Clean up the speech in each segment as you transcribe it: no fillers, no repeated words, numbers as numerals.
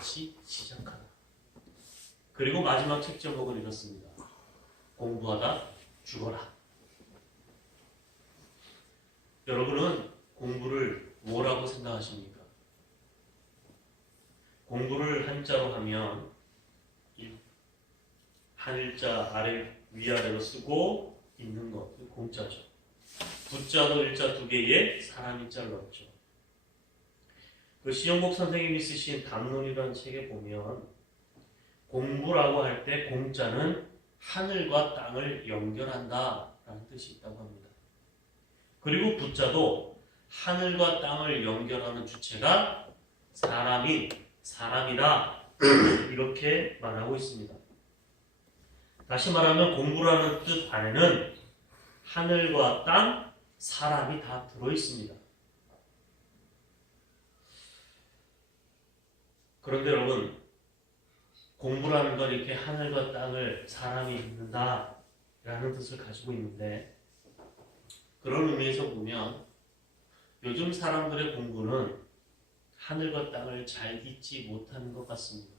다시 시작하라. 그리고 마지막 책 제목은 이렇습니다. 공부하다 죽어라. 여러분은 공부를 뭐라고 생각하십니까? 공부를 한자로 하면 한일자 아래 위아래로 쓰고 있는 것, 공자죠. 부자도 일자 두 개에 사람 일자를 넣었죠. 그 시영복 선생님이 쓰신 담론이라는 책에 보면 공부라고 할 때 공자는 하늘과 땅을 연결한다 라는 뜻이 있다고 합니다. 그리고 부자도 하늘과 땅을 연결하는 주체가 사람이다 이렇게 말하고 있습니다. 다시 말하면 공부라는 뜻 안에는 하늘과 땅, 사람이 다 들어있습니다. 그런데 여러분, 공부라는 건 이렇게 하늘과 땅을 사람이 잇는다 라는 뜻을 가지고 있는데, 그런 의미에서 보면 요즘 사람들의 공부는 하늘과 땅을 잘 잇지 못하는 것 같습니다.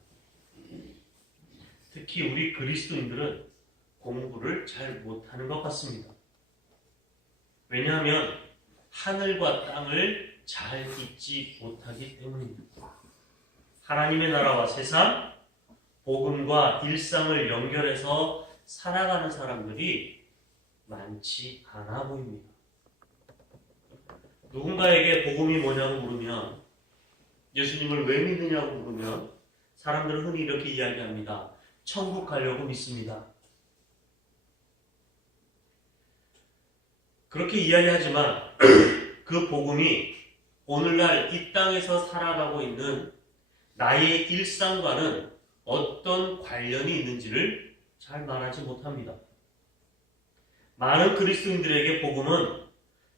특히 우리 그리스도인들은 공부를 잘 못하는 것 같습니다. 왜냐하면 하늘과 땅을 잘 잇지 못하기 때문입니다. 하나님의 나라와 세상, 복음과 일상을 연결해서 살아가는 사람들이 많지 않아 보입니다. 누군가에게 복음이 뭐냐고 물으면, 예수님을 왜 믿느냐고 물으면 사람들은 흔히 이렇게 이야기합니다. 천국 가려고 믿습니다. 그렇게 이야기하지만 그 복음이 오늘날 이 땅에서 살아가고 있는 나의 일상과는 어떤 관련이 있는지를 잘 말하지 못합니다. 많은 그리스도인들에게 복음은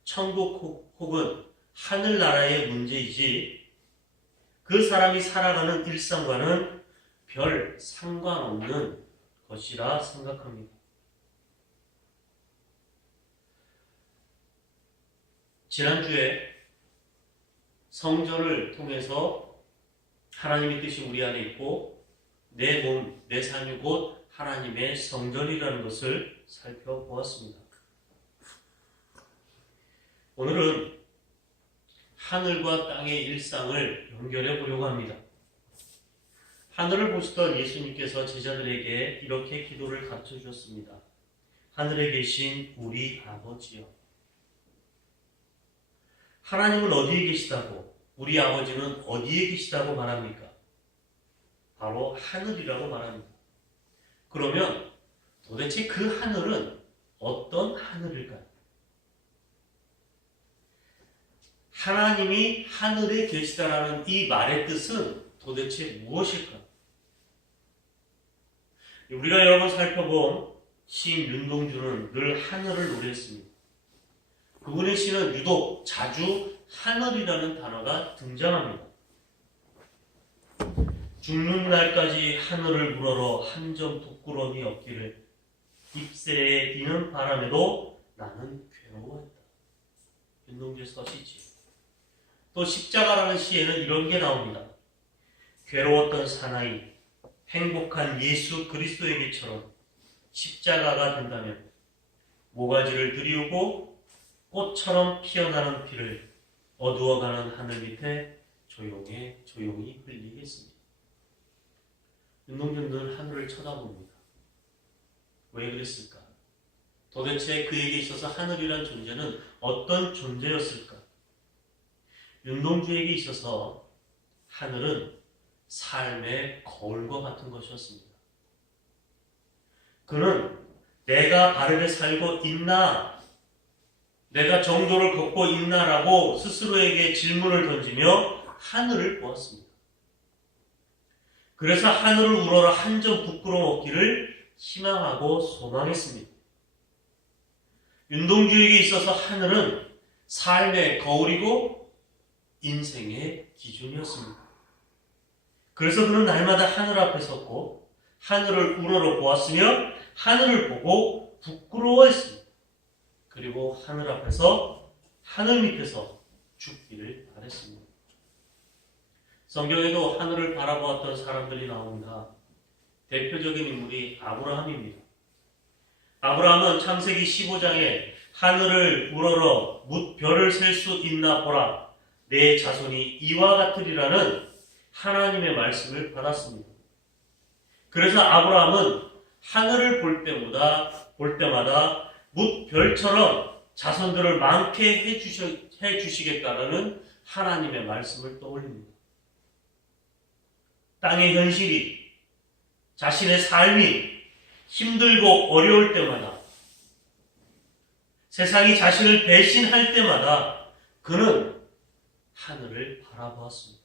천국 혹은 하늘나라의 문제이지 그 사람이 살아가는 일상과는 별 상관없는 것이라 생각합니다. 지난주에 성전을 통해서 하나님의 뜻이 우리 안에 있고 내 몸, 내 삶이 곧 하나님의 성전이라는 것을 살펴보았습니다. 오늘은 하늘과 땅의 일상을 연결해 보려고 합니다. 하늘을 보시던 예수님께서 제자들에게 이렇게 기도를 가르쳐 주셨습니다. 하늘에 계신 우리 아버지여. 하나님은 어디에 계시다고, 우리 아버지는 어디에 계시다고 말합니까? 바로 하늘이라고 말합니다. 그러면 도대체 그 하늘은 어떤 하늘일까요? 하나님이 하늘에 계시다라는 이 말의 뜻은 도대체 무엇일까요? 우리가 여러 번 살펴본 시인 윤동주는 늘 하늘을 노래했습니다. 그분의 시는 유독 자주 하늘이라는 단어가 등장합니다. 죽는 날까지 하늘을 우러러 한 점 부끄러움이 없기를 잎새에 비는 바람에도 나는 괴로워했다. 윤동주의 서시지. 또 십자가라는 시에는 이런 게 나옵니다. 괴로웠던 사나이, 행복한 예수 그리스도에게처럼 십자가가 된다면 모가지를 들이우고 꽃처럼 피어나는 피를 어두워가는 하늘 밑에 조용히 흘리겠습니다. 윤동주는 늘 하늘을 쳐다봅니다. 왜 그랬을까? 도대체 그에게 있어서 하늘이란 존재는 어떤 존재였을까? 윤동주에게 있어서 하늘은 삶의 거울과 같은 것이었습니다. 그는 내가 바르게 살고 있나? 내가 정도를 걷고 있나라고 스스로에게 질문을 던지며 하늘을 보았습니다. 그래서 하늘을 우러러 한 점 부끄러움 없기를 희망하고 소망했습니다. 윤동주에게 있어서 하늘은 삶의 거울이고 인생의 기준이었습니다. 그래서 그는 날마다 하늘 앞에 섰고 하늘을 우러러 보았으며 하늘을 보고 부끄러워했습니다. 그리고 하늘 앞에서 하늘 밑에서 죽기를 바랬습니다. 성경에도 하늘을 바라보았던 사람들이 나옵니다. 대표적인 인물이 아브라함입니다. 아브라함은 창세기 15장에 하늘을 우러러 뭇 별을 셀 수 있나 보라, 내 자손이 이와 같으리라는 하나님의 말씀을 받았습니다. 그래서 아브라함은 하늘을 볼 때마다 뭇 별처럼 자손들을 많게 해주시겠다라는 하나님의 말씀을 떠올립니다. 땅의 현실이, 자신의 삶이 힘들고 어려울 때마다, 세상이 자신을 배신할 때마다 그는 하늘을 바라보았습니다.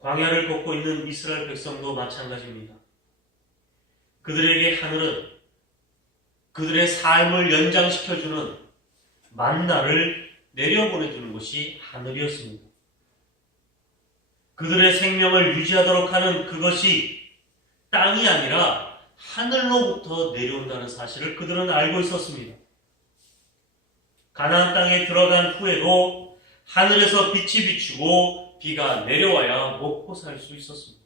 광야를 걷고 있는 이스라엘 백성도 마찬가지입니다. 그들에게 하늘은 그들의 삶을 연장시켜주는 만나를 내려보내주는 것이 하늘이었습니다. 그들의 생명을 유지하도록 하는 그것이 땅이 아니라 하늘로부터 내려온다는 사실을 그들은 알고 있었습니다. 가나안 땅에 들어간 후에도 하늘에서 빛이 비추고 비가 내려와야 먹고 살 수 있었습니다.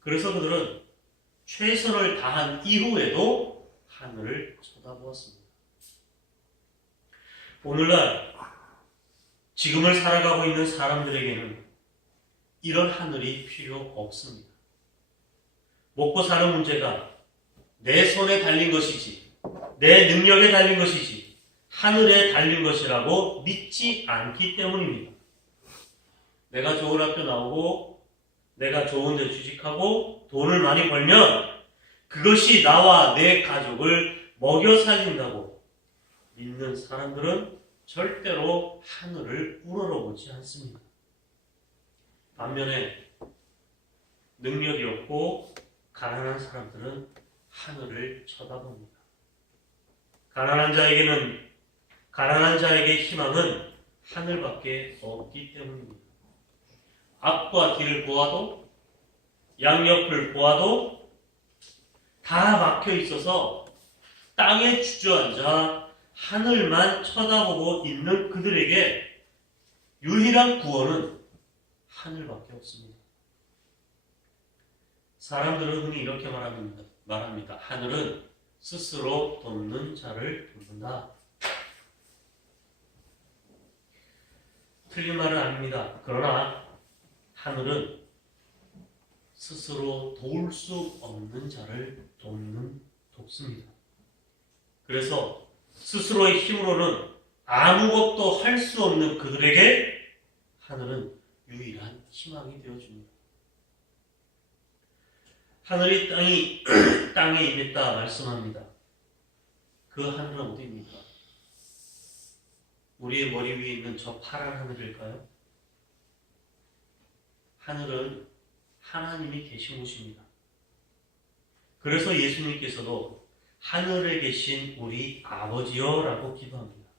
그래서 그들은 최선을 다한 이후에도 하늘을 쳐다보았습니다. 오늘날 지금을 살아가고 있는 사람들에게는 이런 하늘이 필요 없습니다. 먹고 사는 문제가 내 손에 달린 것이지, 내 능력에 달린 것이지, 하늘에 달린 것이라고 믿지 않기 때문입니다. 내가 좋은 학교 나오고, 내가 좋은 데 취직하고, 돈을 많이 벌면 그것이 나와 내 가족을 먹여 살린다고 믿는 사람들은 절대로 하늘을 우러러보지 않습니다. 반면에 능력이 없고 가난한 사람들은 하늘을 쳐다봅니다. 가난한 자에게 희망은 하늘밖에 없기 때문입니다. 앞과 뒤를 보아도, 양옆을 보아도 다 막혀 있어서 땅에 주저앉아 하늘만 쳐다보고 있는 그들에게 유일한 구원은 하늘밖에 없습니다. 사람들은 흔히 이렇게 말합니다. 하늘은 스스로 돕는 자를 돕는다. 틀린 말은 아닙니다. 그러나 하늘은 스스로 도울 수 없는 자를 돕습니다. 그래서 스스로의 힘으로는 아무것도 할 수 없는 그들에게 하늘은 유일한 희망이 되어줍니다. 하늘이 땅에 임했다 말씀합니다. 그 하늘은 어디입니까? 우리의 머리 위에 있는 저 파란 하늘일까요? 하늘은 하나님이 계신 곳입니다. 그래서 예수님께서도 하늘에 계신 우리 아버지여 라고 기도합니다.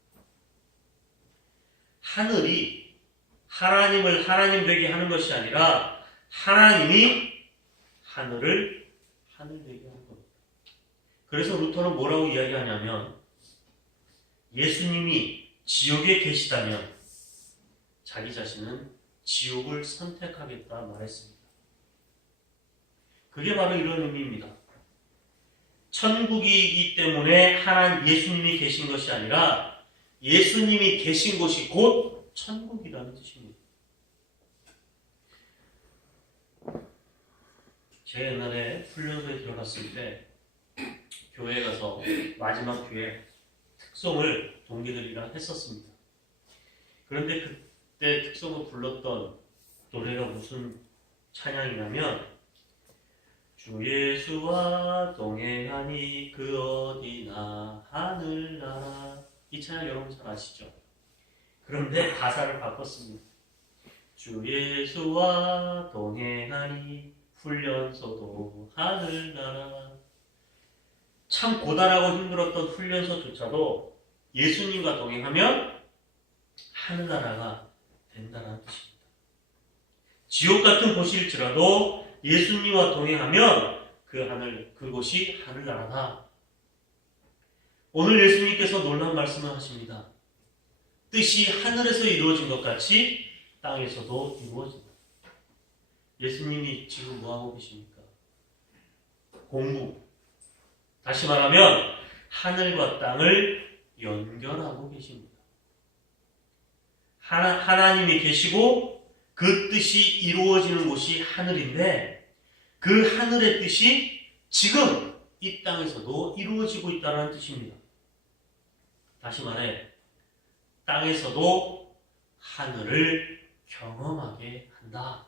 하늘이 하나님을 하나님 되게 하는 것이 아니라 하나님이 하늘을 하늘 되게 하는 겁니다. 그래서 루터는 뭐라고 이야기하냐면, 예수님이 지옥에 계시다면 자기 자신은 지옥을 선택하겠다 말했습니다. 그게 바로 이런 의미입니다. 천국이기 때문에 예수님이 계신 것이 아니라 예수님이 계신 곳이 곧 천국이라는 뜻입니다. 제가 옛날에 훈련소에 들어갔을 때 교회에 가서 마지막 주에 특송을 동기들이랑 했었습니다. 그런데 그때 특송을 불렀던 노래가 무슨 찬양이냐면, 주 예수와 동행하니 그 어디나 하늘나라. 이 찬양 여러분 잘 아시죠? 그런데 가사를 바꿨습니다. 주 예수와 동행하니 훈련소도 하늘나라. 참 고단하고 힘들었던 훈련소조차도 예수님과 동행하면 하늘나라가 된다는 뜻입니다. 지옥 같은 곳일지라도 예수님과 동행하면 그곳이 하늘나라다. 오늘 예수님께서 놀라운 말씀을 하십니다. 뜻이 하늘에서 이루어진 것 같이 땅에서도 이루어진다. 예수님이 지금 뭐하고 계십니까? 공부. 다시 말하면 하늘과 땅을 연결하고 계십니다. 하나님이 계시고 그 뜻이 이루어지는 곳이 하늘인데 그 하늘의 뜻이 지금 이 땅에서도 이루어지고 있다는 뜻입니다. 다시 말해 땅에서도 하늘을 경험하게 한다.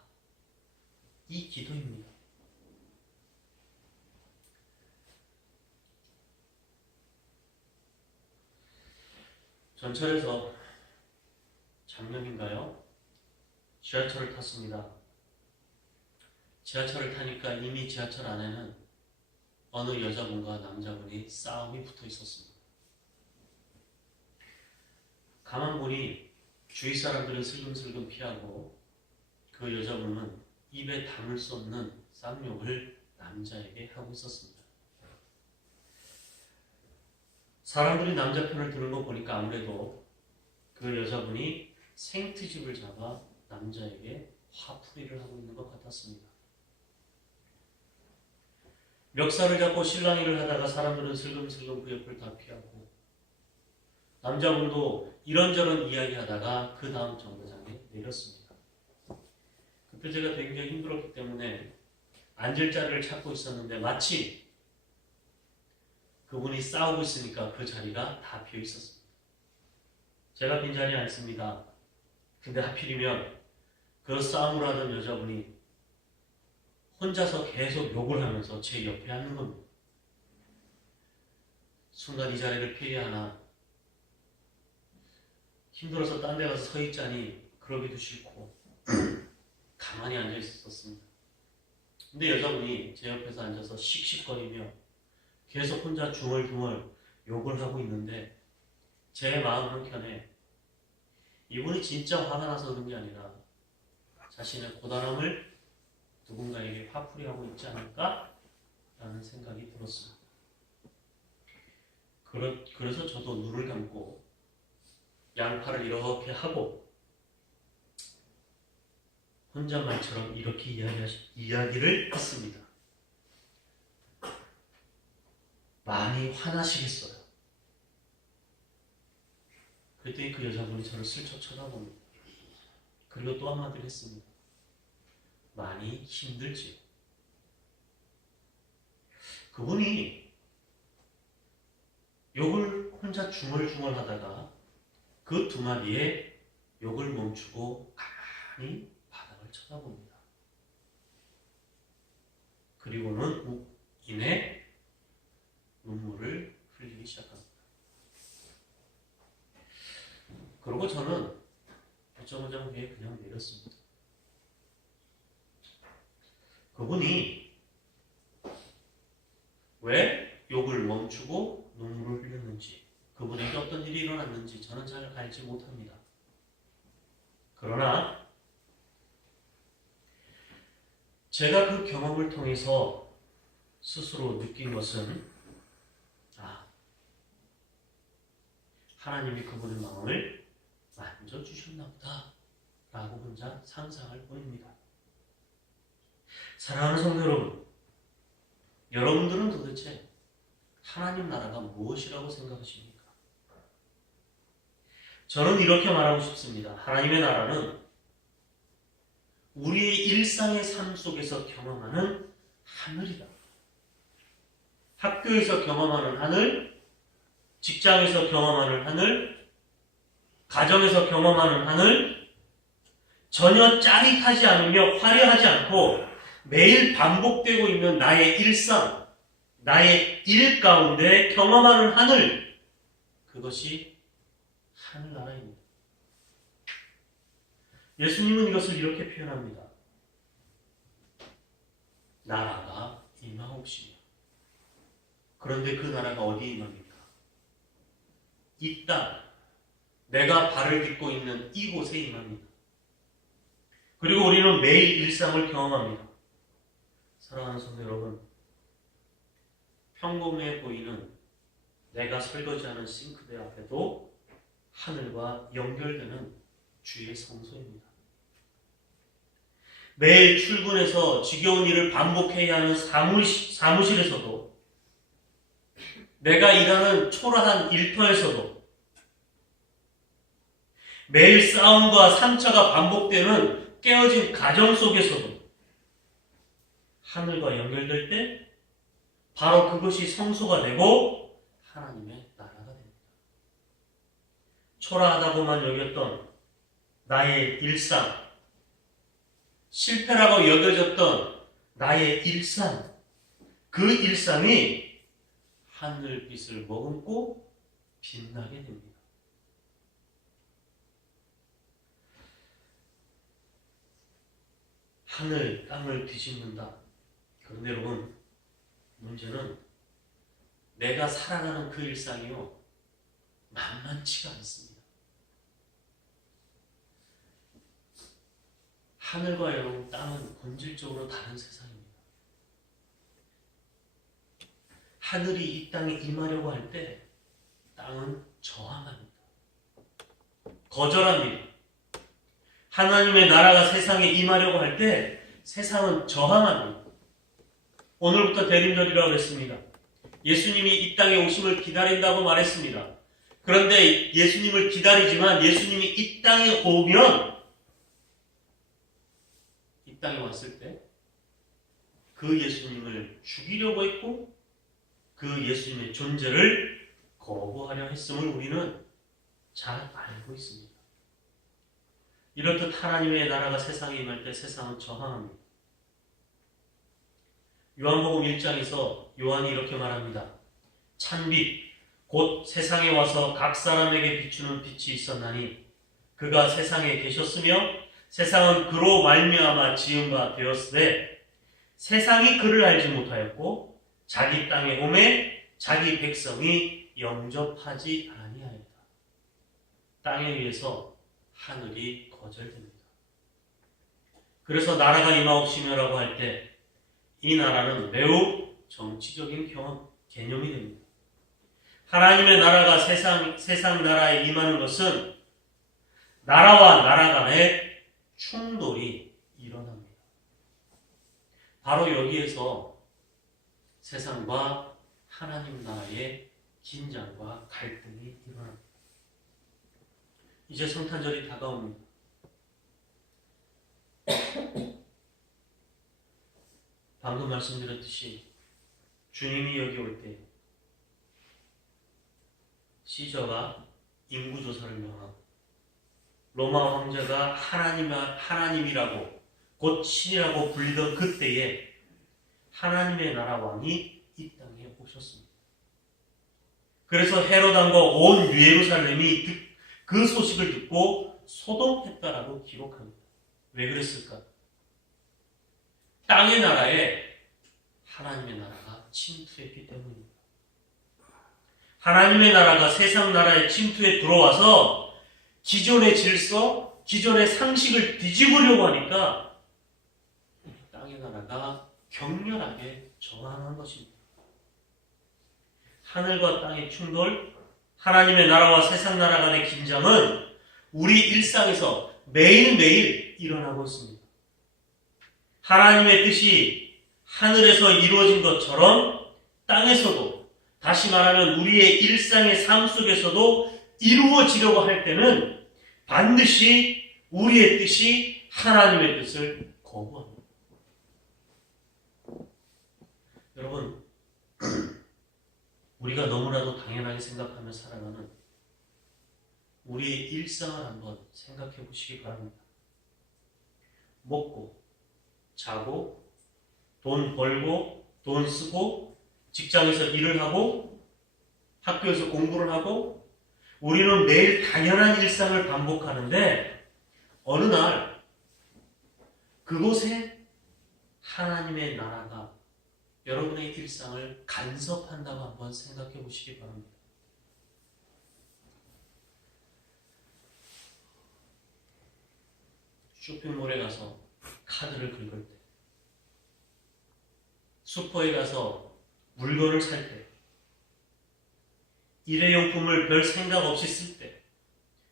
이 기도입니다. 전철에서 작년인가요? 지하철을 탔습니다. 지하철을 타니까 이미 지하철 안에는 어느 여자분과 남자분이 싸움이 붙어 있었습니다. 가만 보니 주위 사람들은 슬금슬금 피하고 그 여자분은 입에 담을 수 없는 쌍욕을 남자에게 하고 있었습니다. 사람들이 남자 편을 드는 거 보니까 아무래도 그 여자분이 생트집을 잡아 남자에게 화풀이를 하고 있는 것 같았습니다. 멱살을 잡고 실랑이를 하다가 사람들은 슬금슬금 그 옆을 다 피하고 남자분도 이런저런 이야기하다가 그 다음 정거장에 내렸습니다. 그때 제가 굉장히 힘들었기 때문에 앉을 자리를 찾고 있었는데 마치 그분이 싸우고 있으니까 그 자리가 다 비어 있었습니다. 제가 빈자리에 앉습니다. 근데 하필이면 그 싸움을 하던 여자분이 혼자서 계속 욕을 하면서 제 옆에 앉는 겁니다. 순간 이 자리를 피해야 힘들어서 딴 데 가서 서 있자니 그러기도 싫고 가만히 앉아 있었습니다. 근데 여자분이 제 옆에서 앉아서 씩씩거리며 계속 혼자 중얼중얼 욕을 하고 있는데 제 마음 한켠에 이분이 진짜 화가 나서 그런 게 아니라 자신의 고단함을 누군가에게 화풀이하고 있지 않을까? 라는 생각이 들었습니다. 그래서 저도 눈을 감고 양팔을 이렇게 하고 혼잣말처럼 이렇게 이야기를 했습니다. 많이 화나시겠어요. 그랬더니 그 여자분이 저를 슬쩍 쳐다봅니다. 그리고 또 한마디를 했습니다. 많이 힘들지요. 그분이 욕을 혼자 중얼중얼 하다가 그 두 마디에 욕을 멈추고 가만히 바닥을 쳐다봅니다. 그리고는 이내 눈물을 흘리기 시작합니다. 그리고 저는 정거장 위에 그냥 내렸습니다. 그분이 왜 욕을 멈추고 눈물을 흘렸는지, 그분에게 어떤 일이 일어났는지 저는 잘 알지 못합니다. 그러나 제가 그 경험을 통해서 스스로 느낀 것은 하나님이 그분의 마음을 만져주셨나 보다 라고 혼자 상상할 뿐입니다. 사랑하는 성도 여러분, 여러분들은 도대체 하나님 나라가 무엇이라고 생각하십니까? 저는 이렇게 말하고 싶습니다. 하나님의 나라는 우리의 일상의 삶 속에서 경험하는 하늘이다. 학교에서 경험하는 하늘, 직장에서 경험하는 하늘, 가정에서 경험하는 하늘, 전혀 짜릿하지 않으며 화려하지 않고 매일 반복되고 있는 나의 일상, 나의 일 가운데 경험하는 하늘, 그것이 하늘나라입니다. 예수님은 이것을 이렇게 표현합니다. 나라가 임하옵시며. 그런데 그 나라가 어디에 임합니까? 이 땅, 내가 발을 딛고 있는 이곳에 임합니다. 그리고 우리는 매일 일상을 경험합니다. 사랑하는 성도 여러분, 평범해 보이는 내가 설거지하는 싱크대 앞에도 하늘과 연결되는 주의 성소입니다. 매일 출근해서 지겨운 일을 반복해야 하는 사무실에서도, 내가 일하는 초라한 일터에서도, 매일 싸움과 상처가 반복되는 깨어진 가정 속에서도 하늘과 연결될 때 바로 그것이 성소가 되고 하나님의 나라가 됩니다. 초라하다고만 여겼던 나의 일상, 실패라고 여겨졌던 나의 일상, 그 일상이 하늘빛을 머금고 빛나게 됩니다. 하늘, 땅을 뒤집는다. 그런데 여러분, 문제는 내가 살아가는 그 일상이요, 만만치가 않습니다. 하늘과 여러분, 땅은 본질적으로 다른 세상입니다. 하늘이 이 땅에 임하려고 할 때 땅은 저항합니다. 거절합니다. 하나님의 나라가 세상에 임하려고 할 때 세상은 저항합니다. 오늘부터 대림절이라고 했습니다. 예수님이 이 땅에 오심을 기다린다고 말했습니다. 그런데 예수님을 기다리지만 예수님이 이 땅에 오면, 이 땅에 왔을 때 그 예수님을 죽이려고 했고 그 예수님의 존재를 거부하려 했음을 우리는 잘 알고 있습니다. 이렇듯 하나님의 나라가 세상에 임할 때 세상은 저항합니다. 요한복음 1장에서 요한이 이렇게 말합니다. 찬빛 곧 세상에 와서 각 사람에게 비추는 빛이 있었나니 그가 세상에 계셨으며 세상은 그로 말미암아 지은 바 되었으되 세상이 그를 알지 못하였고 자기 땅에 오매 자기 백성이 영접하지 아니하였다. 땅에 의해서 하늘이 거절됩니다. 그래서 나라가 임하옵시며라고 할 때 이 나라는 매우 정치적인 개념이 됩니다. 하나님의 나라가 세상 나라에 임하는 것은 나라와 나라 간의 충돌이 일어납니다. 바로 여기에서 세상과 하나님 나라의 긴장과 갈등이 일어납니다. 이제 성탄절이 다가옵니다. 방금 말씀드렸듯이 주님이 여기 올 때 시저가 인구조사를 명하고 로마 황제가 하나님이라고 곧 신이라고 불리던 그때에 하나님의 나라 왕이 이 땅에 오셨습니다. 그래서 헤롯 왕과 온 예루살렘이 그 소식을 듣고 소동했다라고 기록합니다. 왜 그랬을까? 땅의 나라에 하나님의 나라가 침투했기 때문입니다. 하나님의 나라가 세상 나라의 침투에 들어와서 기존의 질서, 기존의 상식을 뒤집으려고 하니까 땅의 나라가 격렬하게 저항한 것입니다. 하늘과 땅의 충돌, 하나님의 나라와 세상 나라 간의 긴장은 우리 일상에서 매일매일 일어나고 있습니다. 하나님의 뜻이 하늘에서 이루어진 것처럼 땅에서도, 다시 말하면 우리의 일상의 삶 속에서도 이루어지려고 할 때는 반드시 우리의 뜻이 하나님의 뜻을 거부합니다. 여러분, 우리가 너무나도 당연하게 생각하며 살아가는 우리의 일상을 한번 생각해 보시기 바랍니다. 먹고, 자고, 돈 벌고, 돈 쓰고, 직장에서 일을 하고, 학교에서 공부를 하고, 우리는 매일 당연한 일상을 반복하는데 어느 날 그곳에 하나님의 나라가 여러분의 일상을 간섭한다고 한번 생각해 보시기 바랍니다. 쇼핑몰에 가서 카드를 긁을 때, 슈퍼에 가서 물건을 살 때, 일회용품을 별 생각 없이 쓸 때,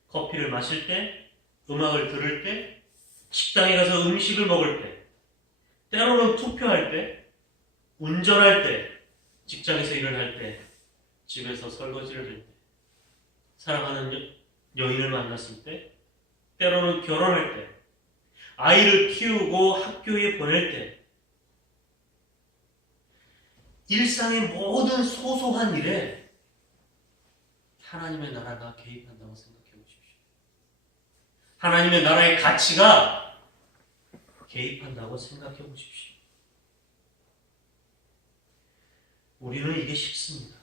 커피를 마실 때, 음악을 들을 때, 식당에 가서 음식을 먹을 때, 때로는 투표할 때, 운전할 때, 직장에서 일을 할 때, 집에서 설거지를 할 때, 사랑하는 여인을 만났을 때, 때로는 결혼할 때, 아이를 키우고 학교에 보낼 때, 일상의 모든 소소한 일에 하나님의 나라가 개입한다고 생각해 보십시오. 하나님의 나라의 가치가 개입한다고 생각해 보십시오. 우리는 이게 쉽습니다.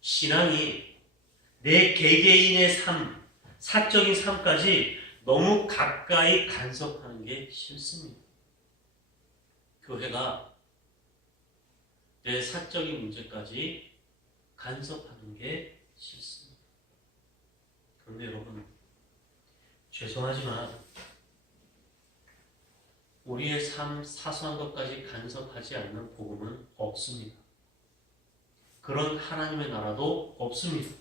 신앙이 내 개개인의 삶, 사적인 삶까지 너무 가까이 간섭하는 게 싫습니다. 교회가 내 사적인 문제까지 간섭하는 게 싫습니다. 그런데 여러분, 죄송하지만 우리의 삶 사소한 것까지 간섭하지 않는 복음은 없습니다. 그런 하나님의 나라도 없습니다.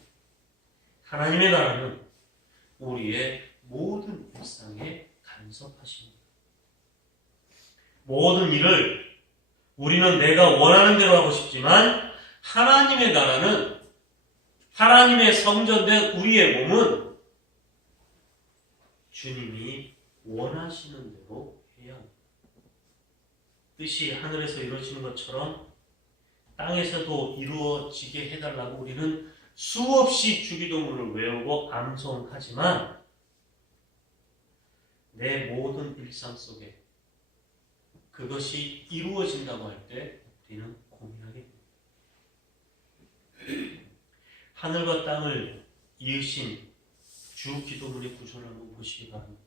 하나님의 나라는 우리의 모든 일상에 간섭하십니다. 모든 일을 우리는 내가 원하는 대로 하고 싶지만 하나님의 나라는, 하나님의 성전된 우리의 몸은 주님이 원하시는 대로 해야 합니다. 뜻이 하늘에서 이루어지는 것처럼 땅에서도 이루어지게 해달라고 우리는 수없이 주기도문을 외우고 암송하지만 내 모든 일상 속에 그것이 이루어진다고 할 때 우리는 고민하게 됩니다. 하늘과 땅을 이으신 주 기도문의 구절을 한번 보시기 바랍니다.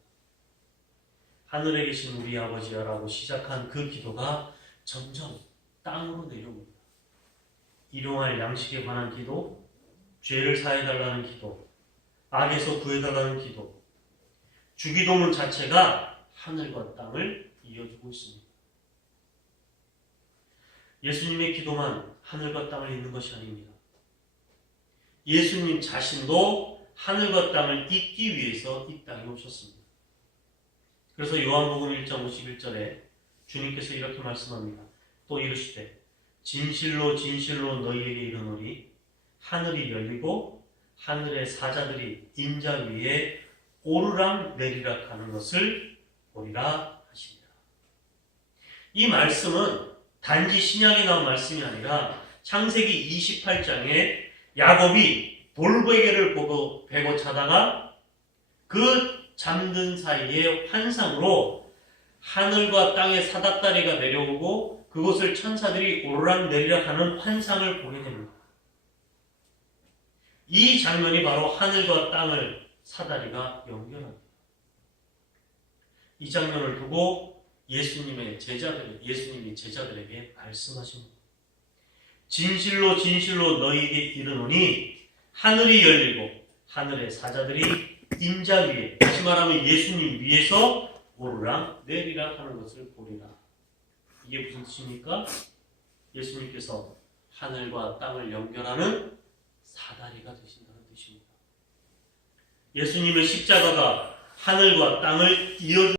하늘에 계신 우리 아버지야라고 시작한 그 기도가 점점 땅으로 내려옵니다. 일용할 양식에 관한 기도, 죄를 사해달라는 기도, 악에서 구해달라는 기도, 주기도문 자체가 하늘과 땅을 이어주고 있습니다. 예수님의 기도만 하늘과 땅을 잇는 것이 아닙니다. 예수님 자신도 하늘과 땅을 잇기 위해서 이 땅에 오셨습니다. 그래서 요한복음 1장 51절에 주님께서 이렇게 말씀합니다. 또 이르시되 진실로 진실로 너희에게 이르노니 하늘이 열리고 하늘의 사자들이 인자 위에 오르락 내리락 하는 것을 보리라 하십니다. 이 말씀은 단지 신약에 나온 말씀이 아니라 창세기 28장에 야곱이 돌베개를 베고 자다가 그 잠든 사이에 환상으로 하늘과 땅의 사닥다리가 내려오고 그곳을 천사들이 오르락 내리락 하는 환상을 보게 됩니다. 이 장면이 바로 하늘과 땅을 사다리가 연결합니다. 이 장면을 두고 예수님이 제자들에게 말씀하십니다. 진실로 진실로 너희에게 이르노니 하늘이 열리고 하늘의 사자들이 인자 위에, 다시 말하면 예수님 위에서 오르락 내리락 하는 것을 보리라. 이게 무슨 뜻입니까? 예수님께서 하늘과 땅을 연결하는 사다리가 되신다는 뜻입니다. 예수님의 십자가가 하늘과 땅을 이어주